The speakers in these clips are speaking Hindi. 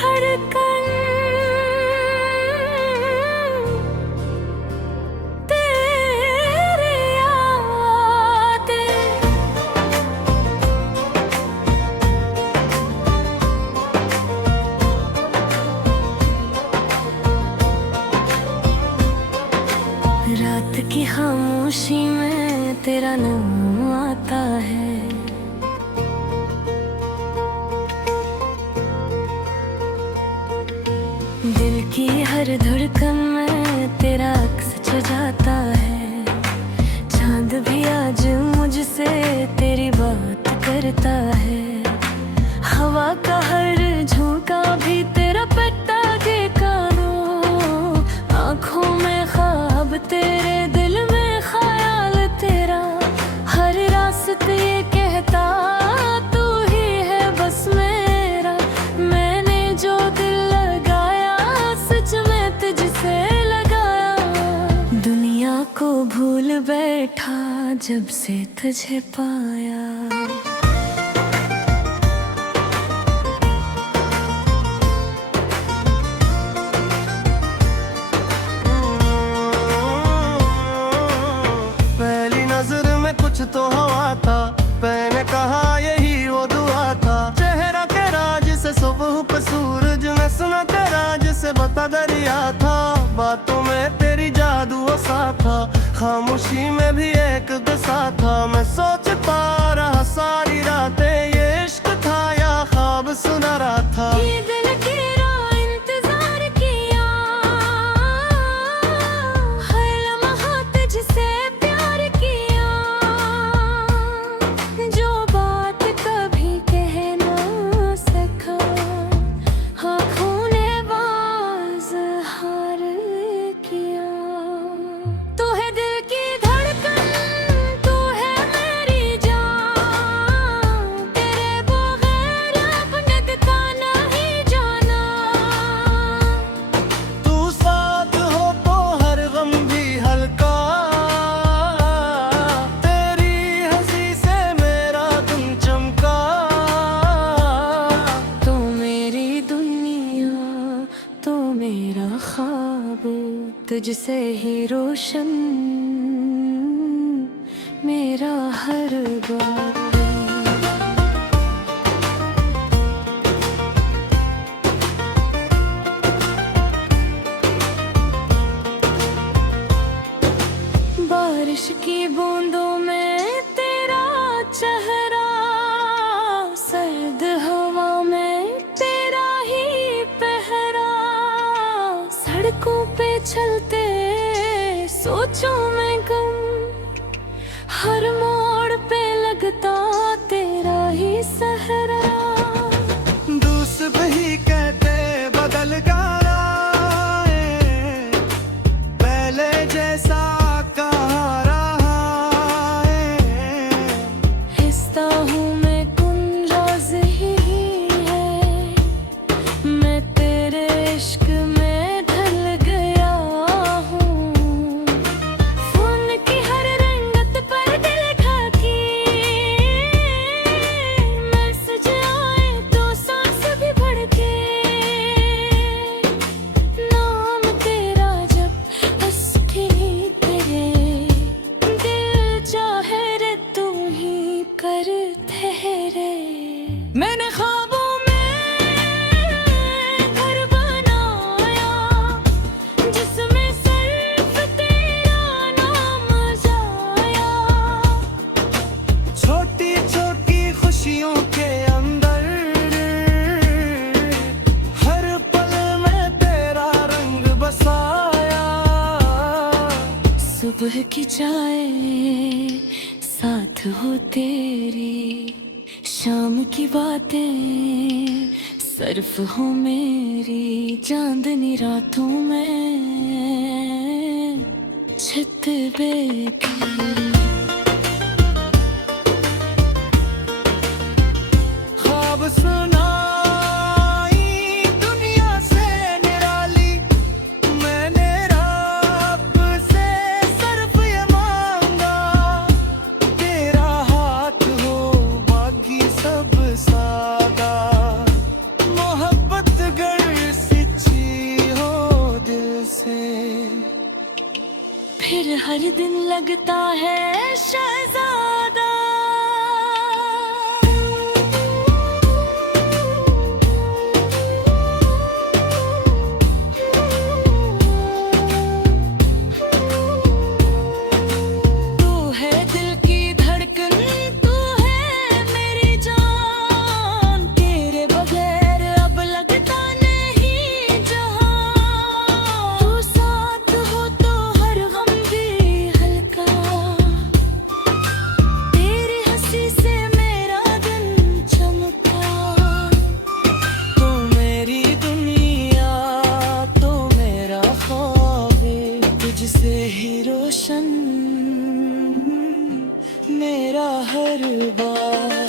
धड़कन तेरे यादें। रात की खामोशी में तेरा नाम आता है, दिल की हर धड़कन में तेरा अक्स छा जाता है। चांद भी आज मुझसे तेरी बात करता है, हवा का हर झोंका भी तेरा पट्टा के कानों। आँखों में ख्वाब तेरे, दिल में ख्याल तेरा, हर रास्ते ये कहता तू ही है बस मेरा। मैंने जो दिल लगाया सच में तुझसे लगाया, दुनिया को भूल बैठा जब से तुझे पाया। कुछ तो हवा था, मैंने कहा यही वो दुआ था। चेहरा के राज से सुबह पे सूरज में सुना तेरा जिसे बता दरिया था। बातों में तेरी जादू सा था, खामोशी में भी एक गुस्सा था। मैं सोच पा रहा सारी रातें ये इश्क था या ख्वाब सुना रहा था। ये दिल की राह इंतजार किया, हर लम्हा तुझसे प्यार किया। जो बात कभी कह ना सका, आँखों ने बाज़हार किया। तू है दिल की धड़कन, तू है मेरी जान, तेरे बगैर अपने का नहीं जाना। तू साथ हो तो हर गम भी हल्का, तेरी हंसी से मेरा दिन चमका। तो मेरी दुनिया, तो मेरा ख्वाब, तुझसे ही रोशन मेरा हर बार। बारिश की बूंदों में तेरा चेहरा, सर्द हवा में तेरा ही पहरा। सड़कों पे चलते सोचूं मैं गम, हर मोड़ पे लगता तेरा ही सहरा। दूसर ही कहते बदल गाना है, पहले जैसा कहा रहा है। हिस्सा हूँ मैं कुंराज ही है, मैं तेरे इश्क में ढल गया हूँ। फोन की हर रंगत पर दिल खाकी, मैसेज आए तो सांस भी भड़के। नाम तेरा जब बस के तेरे, दिल चाहे रे तू ही कर ठहरे। मैंने ख्वाबों में घर बनाया, जिसमें सिर्फ तेरा नाम जाया। छोटी छोटी खुशियों के अंदर हर पल में तेरा रंग बसाया। सुबह की चाय साथ हो तेरी, शाम की बातें सर्फ हो मेरी। चांदनी रातों में छत पे ख्वाब सुनाई दुनिया से निराली, मैंने रब से सिर्फ ये मांगा। तेरा हाथ हो बाकी सब सादा, मोहब्बत गढ़ हर दिन लगता है शहजादा। तू है दिल की धड़कन, तू है मेरी जान, तेरे बगैर अब लगता नहीं जहां। तू साथ हो तो हर गम भी हल्का, तेरी हंसी से मेरा दिन चमका। तू मेरी दुनिया, तो मेरा ख्वाब, तुझसे ही रोशन मेरा हर बार।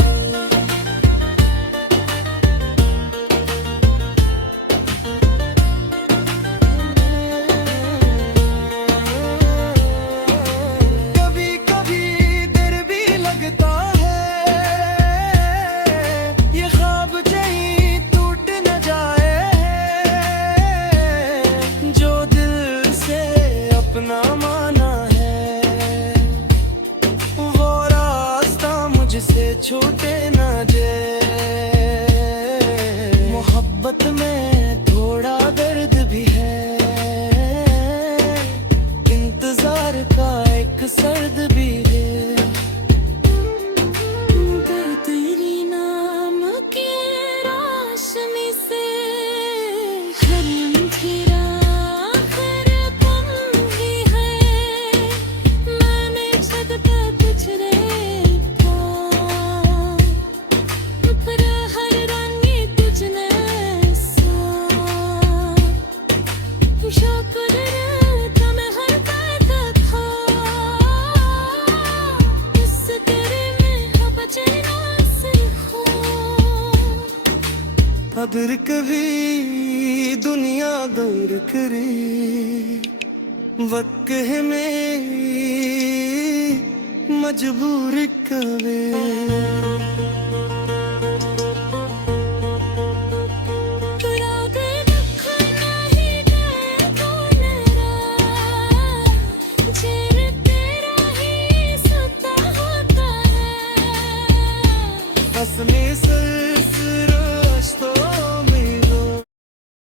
कभी कभी डर भी लगता है, ये ख्वाब कहीं टूट न जाए। जो दिल से अपना माना है, वो रास्ता मुझसे छूटे न जाए। मोहब्बत में थोड़ा दर्द भी है, इंतजार का एक सर्द भी है। तेरी नाम की रोशनी से हर अंधेरा हर पल भी है। मैंने छत पे कुछ देखा, पर हर रंग तुझने सा। शुक्र तुम्हें हर पैदा था, इस तेरे में अब चैना से खो। अगर कभी दुनिया दौर करे, वक्त है में मजबूर कवे।